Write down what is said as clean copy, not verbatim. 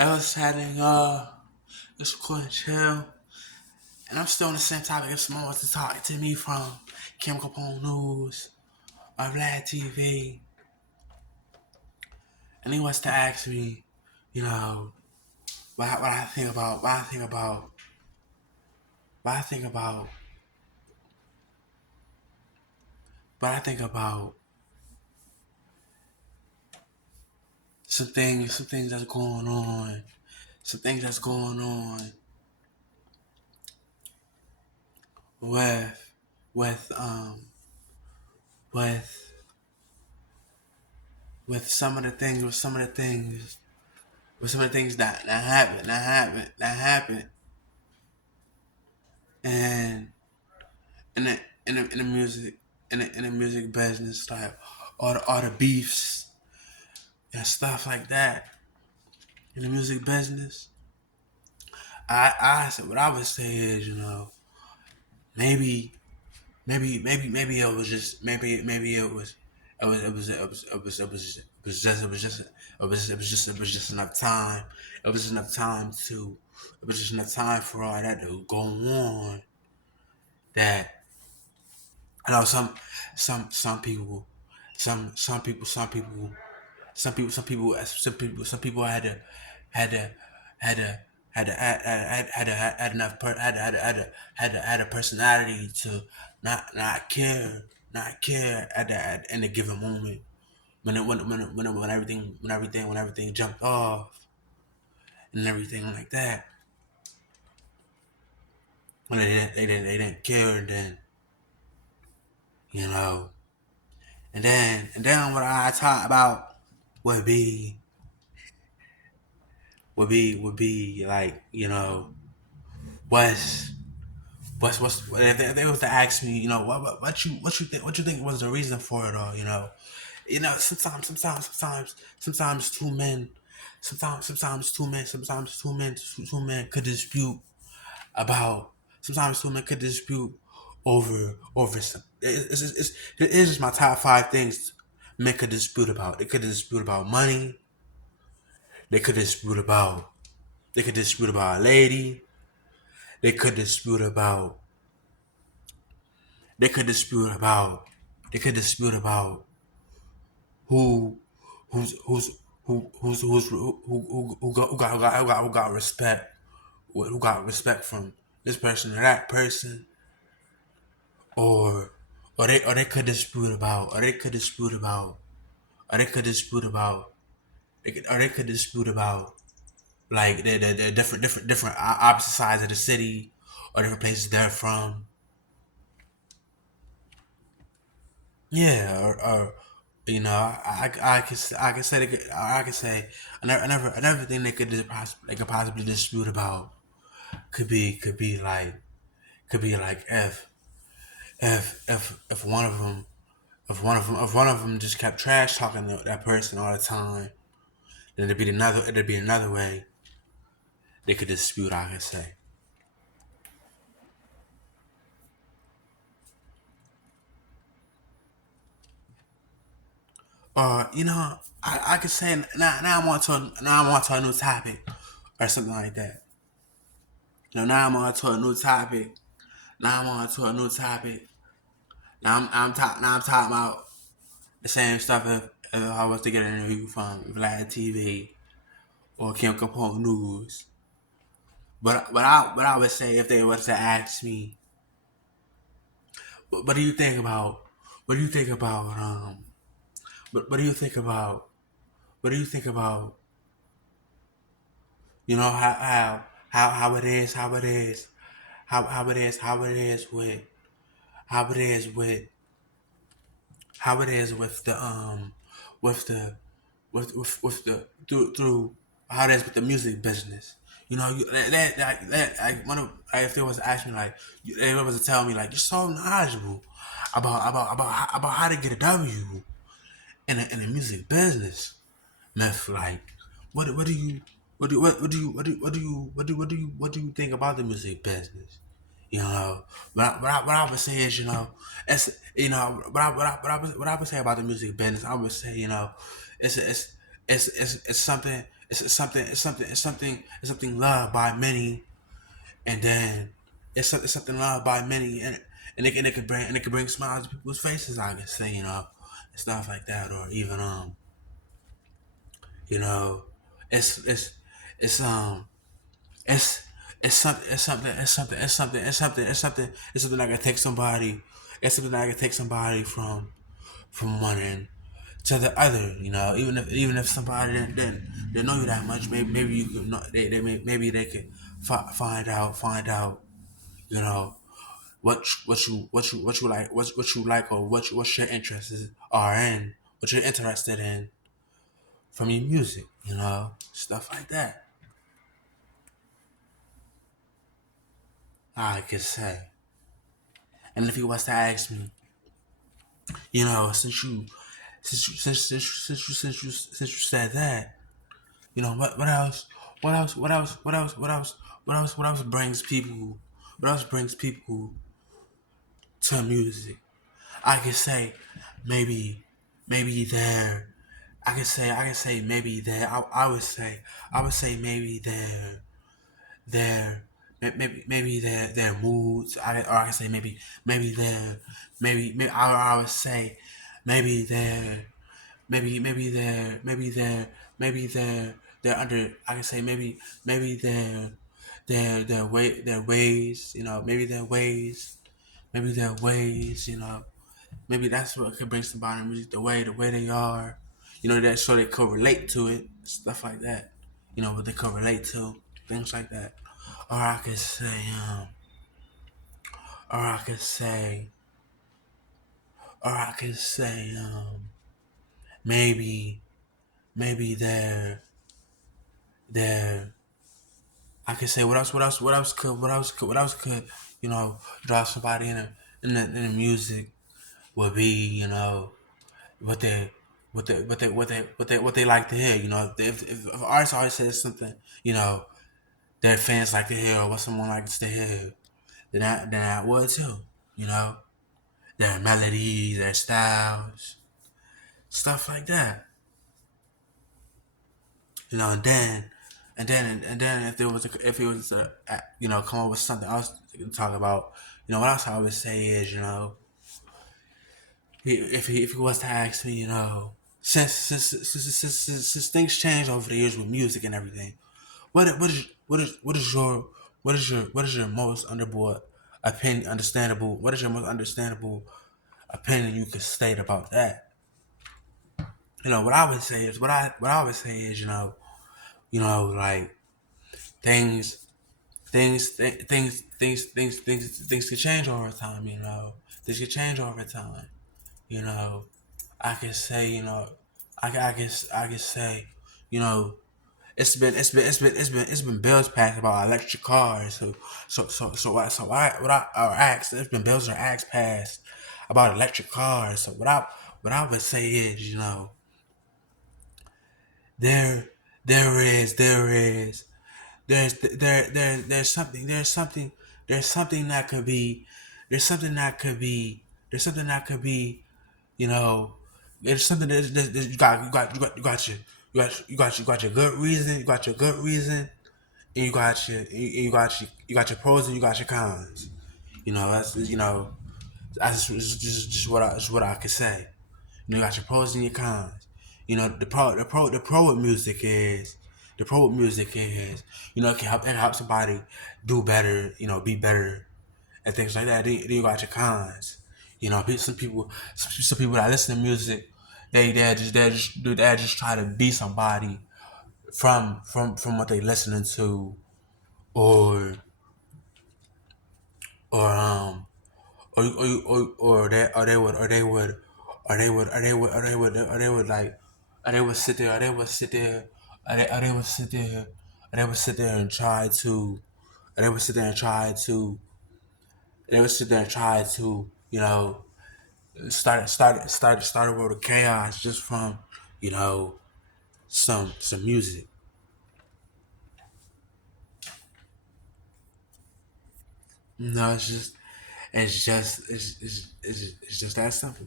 I was having just cool and chill, and I'm still on the same topic. If someone wants to talk to me from Capone News or VladTv, and he wants to ask me, you know, what I think about, what I think about, what I think about some things that's going on, some things that's going on with, with, um, with, with some of the things, with some of the things that happened, and in the music in the music business, like all the beefs and stuff like that in the music business. I said what I would say is, maybe maybe it was just maybe it was just enough time. It was just enough time to it was just enough time for all that to go on, that I know some people some people some people had to had to had enough had a personality to not care at that in a given moment when everything jumped off and everything like that, when they didn't care, and then you know and then what I talk about would be would be like, what's what's if they was to ask me, what you think was the reason for it all, sometimes two men could dispute about sometimes two men could dispute over some. It's just my top five things men could dispute about. They could dispute about money. They could dispute about they could dispute about a lady. They could dispute about they could dispute about they could dispute about who who's who got respect, who got respect from this person or that person, or they could dispute about or they could dispute about or they could dispute about or they could dispute about like the different opposite sides of the city or different places they're from. Yeah, or I can say I can say another thing they could possibly dispute about could be like if one of them if one of them just kept trash talking to that person all the time, then it'd be another way they could dispute, I could say. Or I could say now I'm on to a new topic or something like that. Now I'm on to a new topic. Now I'm on to a new topic. Now I'm talking about the same stuff if I was to get an interview from VladTv or Kim Capone News. But I would say if they was to ask me, what do you think about what do you think about what do you think about what do you think about how it is how it is with how it is with how it is with the with the with the through how it is with the music business. Like one of like, if they was to ask me like they was to tell me like you're so knowledgeable about how to get a W in the music business. Meth, like what do you what do you think about the music business? What I would say is, it's what I would say about the music business, I would say, it's something. it's something loved by many, and then it's something loved by many, and it can bring smiles to people's faces. I can say, and stuff like that, or even you know, it's it's it's it's it's something that can take somebody. It's something that can take somebody from one end to the other. Even if somebody didn't know you that much, maybe you could know, maybe they could find out, you know, what you like, what you like, or what your interests are in, what you're interested in from your music, stuff like that. I could say. And if you was to ask me, since you said that, what else, what else brings people, to music? I could say maybe they're I can say maybe they're I would say maybe their maybe their moods. Or I can say maybe their I would say maybe their maybe they're under. I can say maybe their ways, maybe their ways, maybe that's what could bring somebody to music, the way they are, that so they could relate to it, stuff like that, what they could relate to, things like that. Or I could say, or I could say, or I could say, maybe, maybe they're. I could say what else could, draw somebody in the music would be, what they what they like to hear. If artists always says something, their fans like to hear, or what someone likes to hear, then I would too. You know, their melodies, their styles, stuff like that. And then if it was come up with something else to talk about, what else I would say is, if he was to ask me, since things change over the years with music and everything, what is your most underboard opinion understandable? What is your most understandable opinion you could state about that? What I would say is what I would say is, like things things can change over time. Things can change over time. You know, I can say, I can say, you know, it's been bills passed about electric cars. What I asked, there's been bills or acts passed about electric cars. So what I would say is, there there is there's something that could be there's something that could be there's something that could be you know there's something that you got your good reason, and you got your pros and you got your cons. That's just what I could say. You got your pros and your cons. The pro with music is it can help somebody do better, be better and things like that. Then you got your cons. Some people that listen to music, they just try to be somebody from what they listening to, or or um or they would sit there or they would sit there and try to or they would sit there and try to they would sit there and try to start a world of chaos just from you know some music. No, it's just it's just that simple.